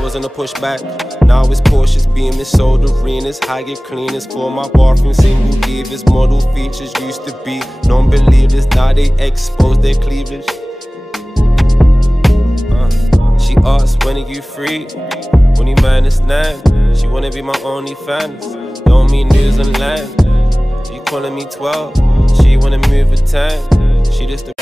flowers and a pushback. Now it's Porsches, beaming, soda arenas, higher cleaners for my bathroom. Single divas, model features used to be non-believers. Now they expose their cleavage. She asks, when are you free? Only -9. She wanna be my only fan. Don't mean news and land. You calling me 12? She wanna move a 10. She just a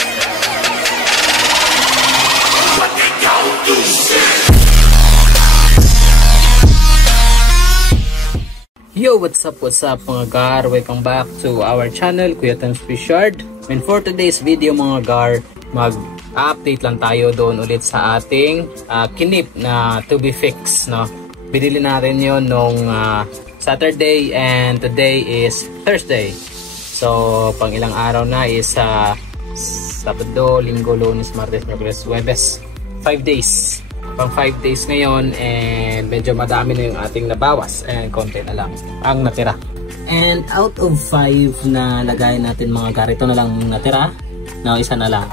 Yo, what's up mga gar? Welcome back to our channel, Kuya Tans Fishard. And for today's video mga gar, mag-update lang tayo doon ulit sa ating kinip na to be fixed, no? Binili natin yon nung Saturday and today is Thursday. So, pang ilang araw na is Sabado, Linggo, Lunes, Martes, Miyerkules, Huwebes. 5 days. Pang 5 days ngayon and medyo madami na yung ating nabawas and konti na lang ang natira. And out of 5 na lagayan natin mga gar, ito na lang natira. No, isa na lang.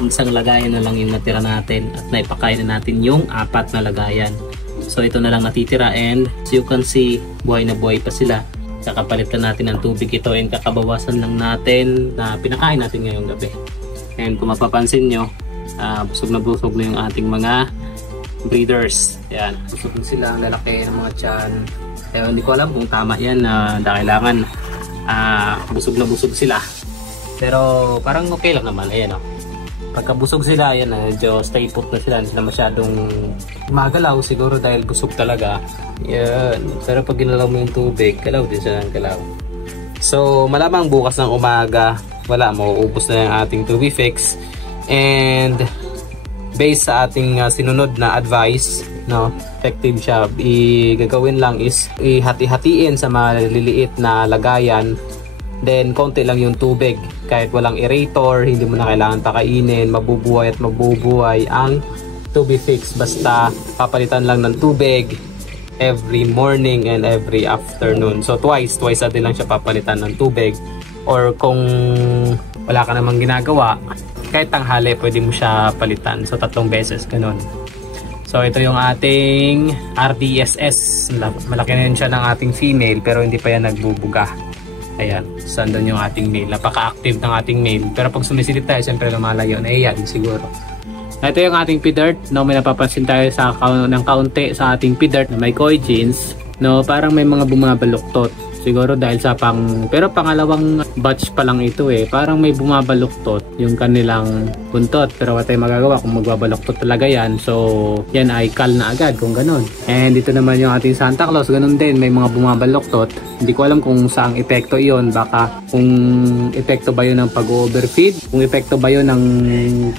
Isang lagayan na lang yung natira natin at naipakain na natin yung 4 na lagayan. So ito na lang natitira and as you can see, buhay na buhay pa sila. Kakapalitan natin ng tubig ito and kakabawasan lang natin na pinakain natin ngayong gabi. And kung mapapansin nyo, busog na yung ating mga breeders. Yan, busog na sila, ang lalaki ng mga tiyan. Kaya hindi ko alam kung tama yan na kailangan busog na busog sila. Pero parang okay lang naman. Ayan o. Pagka busog sila, ayan, medyo stay put na sila. Hindi sila masyadong magalaw siguro dahil busog talaga. Yan. Pero pag ginalaw mo yung tubig, galaw din sila ng galaw. So malamang bukas ng umaga, wala, mauubos na yung ating to be fixed. And based sa ating sinunod na advice, no, effective siya. Gagawin lang is ihati-hatiin sa maliliit na lagayan, then konti lang yung tubig, kahit walang aerator, hindi mo na kailangan pakainin, mabubuhay at mabubuhay ang to be fixed. Basta papalitan lang ng tubig every morning and every afternoon. So twice natin lang siya papalitan ng tubig, or kung wala ka namang ginagawa, kahit tanghali pwede mo siya palitan. So 3 beses ganun. So ito yung ating RDSS. Malaki na yun siya ng ating female pero hindi pa yan nagbubuga. Ayan, so andun yung ating male. Napaka-active ng ating male. Pero pag sumisilip tayo, siyempre lumalayo na yan siguro. Ito yung ating pidert. No, may napapansin tayo sa ng kaunti sa ating pidert na may koi jeans. No, parang may mga bumabaluktot. Siguro dahil sa pero pangalawang batch pa lang ito eh. Parang may bumabaluktot yung kanilang buntot. Pero wala tayong magagawa kung magbabaluktot talaga yan. So yan ay kal na agad kung ganun. And dito naman yung ating Santa Claus. Ganun din, may mga bumabaluktot. Hindi ko alam kung saang epekto iyon. Baka kung epekto ba yun ng pag-overfeed, kung epekto ba yun ng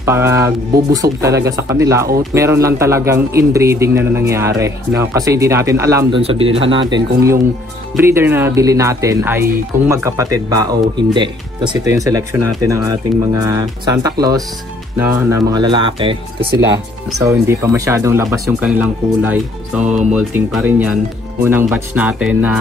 pagbubusog talaga sa kanila, o meron lang talagang inbreeding na nangyari. No? Kasi hindi natin alam doon sa binilhan natin kung yung breeder na bili natin ay kung magkapatid ba o hindi. Tapos ito yung selection natin ng ating mga Santa Claus, no, na mga lalaki. Ito sila. So hindi pa masyadong labas yung kanilang kulay. So molting pa rin yan. Unang batch natin na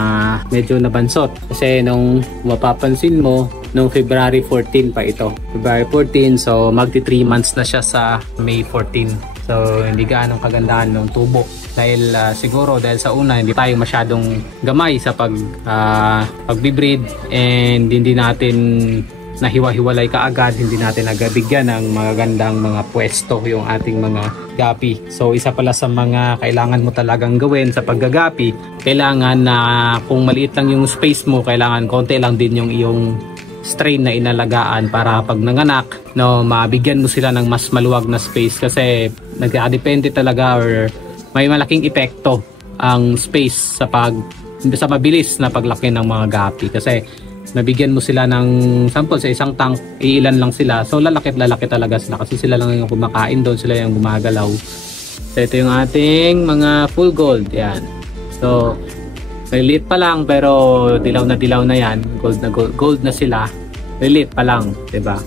medyo nabansot. Kasi nung mapapansin mo, nung February 14 pa ito. February 14, so magti 3 months na siya sa May 14. So hindi gaanong kagandahan ng tubo. Dahil siguro dahil sa una hindi tayo masyadong gamay sa pag-breed and hindi natin nahiwa-hiwalay kaagad, hindi natin nagabigyan ng magagandang mga pwesto yung ating mga gapi. So isa pala sa mga kailangan mo talagang gawin sa paggagapi, kailangan na kung maliit lang yung space mo, kailangan konti lang din yung iyong strain na inalagaan para pag nanganak, no, mabigyan mo sila ng mas maluwag na space. Kasi nagdepende talaga or may malaking epekto ang space sa mabilis na paglaki ng mga gapi. Kasi nabigyan mo sila ng sample sa isang tank, iilan lang sila. So lalaki talaga sila kasi sila lang yung kumakain doon, sila yung gumagalaw. So ito yung ating mga full gold. Yan. So liit pa lang pero dilaw na yan. Gold na sila. Liit pa lang, 'di ba?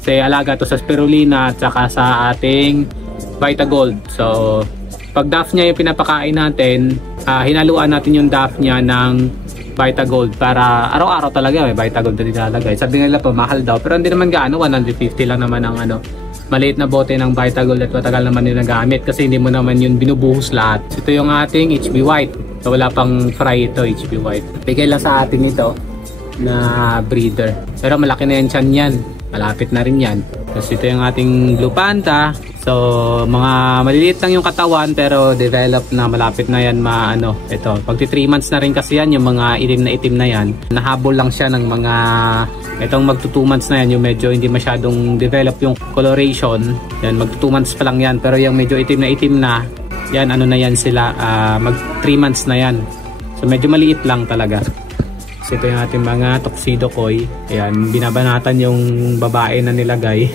Kasi alaga to sa spirulina at saka sa ating Vita Gold. So pag DAF niya yung pinapakain natin, hinaluan natin yung DAF niya ng Vita Gold para araw-araw talaga may Vita Gold na nilalagay. Sabi nila pa mahal daw pero hindi naman gaano, 150 lang naman ang maliit na bote ng Vitagold at matagal naman yung nagamit kasi hindi mo naman yun binubuhos lahat. Ito yung ating HB White. So, wala pang fry ito, HB White. Bigay lang sa atin ito na breeder. Pero malaki na yan tiyan yan. Malapit na rin yan. Tapos ito yung ating Blue Panda. So, mga maliliit lang yung katawan pero develop na, malapit na yan ito. Pag 3 months na rin kasi yan, yung mga itim na yan. Nahabol lang siya ng mga, itong mag 2 months na yan, yung medyo hindi masyadong develop yung coloration. Yan, mag 2 months pa lang yan. Pero yung medyo itim na, yan, na yan sila, mag 3 months na yan. So, medyo maliit lang talaga. So, ito yung ating mga tuxedo koi. Ayan, binabanatan yung babae na nilagay.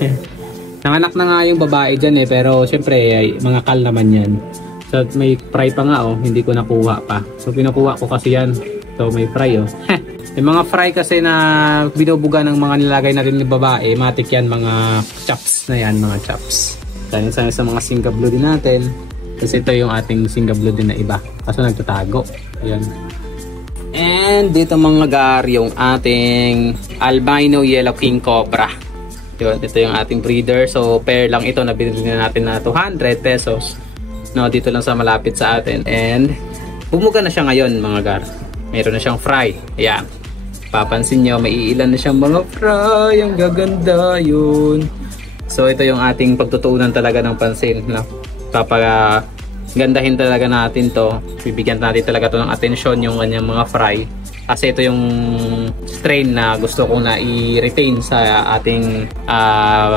Nanganak na nga yung babae dyan pero syempre mga kal naman yan. So may fry pa nga hindi ko nakuha pa. So pinukuha ko kasi yan. So may fry Yung mga fry kasi na binubuga ng mga nilagay na rin ng babae, matik yan, mga chops na yan, mga chops. Dahil sa mga Singa Blue din natin. Kasi ito yung ating Singa Blue din na iba. Kaso nagtatago. Ayan. And dito mga gar, yung ating albino yellow king cobra. Ito yung ating breeder. So pair lang ito na binili natin na 200 pesos. No, dito lang sa malapit sa atin. And bumuga na siya ngayon mga gar. Meron na siyang fry. Ayan. Papansin nyo, may iilan na siyang mga fry. Ang gaganda yun. So ito yung ating pagtutuunan talaga ng pansin. No? Gandahin talaga natin to. Bibigyan natin talaga to ng atensyon yung kanyang mga fry. Kasi ito yung strain na gusto kong na i-retain sa ating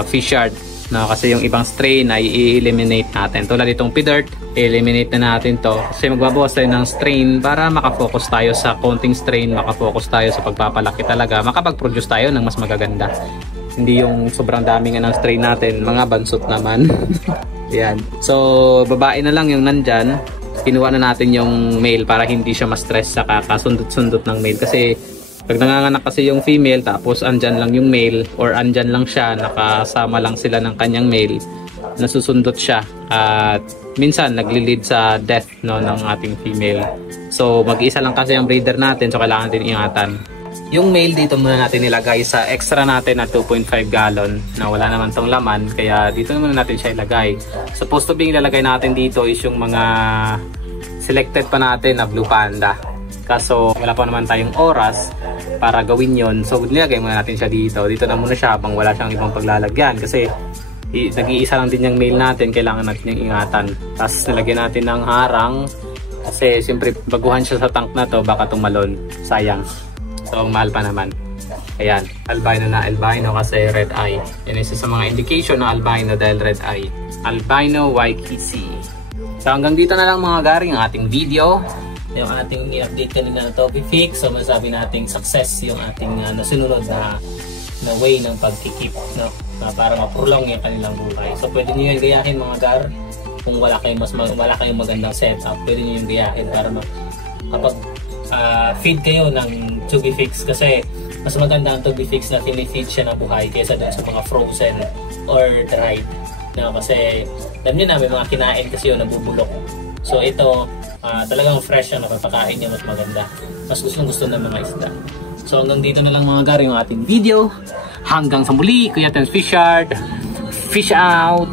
fish yard. No, kasi yung ibang strain ay i-eliminate natin. Tulad itong P-Dirt, i-eliminate na natin to. Kasi magbabawas tayo ng strain para makafocus tayo sa konting strain, makafocus tayo sa pagpapalaki talaga, makapag-produce tayo ng mas magaganda. Hindi yung sobrang dami nga ng strain natin, mga bansot naman. Yan. So, babae na lang yung nandyan. Kinuha na natin yung male para hindi siya ma-stress sa kakasundot-sundot ng male. Kasi pag nanganganak kasi yung female tapos andyan lang yung male or andyan lang siya, nakasama lang sila ng kanyang male, nasusundot siya at minsan nagli-lead sa death ng ating female. So mag-isa lang kasi ang breeder natin, so kailangan din ingatan. Yung male dito muna natin nilagay sa extra natin na 2.5 gallon na wala naman tong laman, kaya dito muna natin siya ilagay. Supposed to be ilalagay natin dito is yung mga selected pa natin na Blue Panda. Kaso wala pa naman tayong oras para gawin yon. So nilagay muna natin siya dito. Dito na muna siya habang wala siyang ibang paglalagyan. Kasi nag-iisa lang din yung male natin. Kailangan natin yung ingatan. Tapos nilagyan natin ng harang. Kasi siyempre baguhan siya sa tank na to. Baka tumalon. Sayang. So mahal pa naman. Ayan. Albino na albino kasi red eye. Yan isa sa mga indication na albino dahil red eye. Albino Waikiki. So hanggang dito na lang mga gari ang ating video. Yung ating i-update kanina na Toby Fix. So masabi nating success yung ating nasunod na way ng pagkikip, no? Para ma-prolong yung kanilang buhay. So pwede nyo yung gayahin mga gar. Kung wala kayong magandang setup, pwede nyo yung gayahin para kapag feed kayo ng Toby Fix. Kasi mas maganda ang Toby Fix na feed siya na buhay kaysa dun sa mga frozen or dried. No, kasi alam nyo na may mga kinain kasi yun nabubulok. So ito talagang fresh ang napapakain niya, mas maganda. Mas gusto ng mga isda. So hanggang dito na lang mga gar yung ating video. Hanggang sa muli, Kuya Tens Fish Yard. Fish out!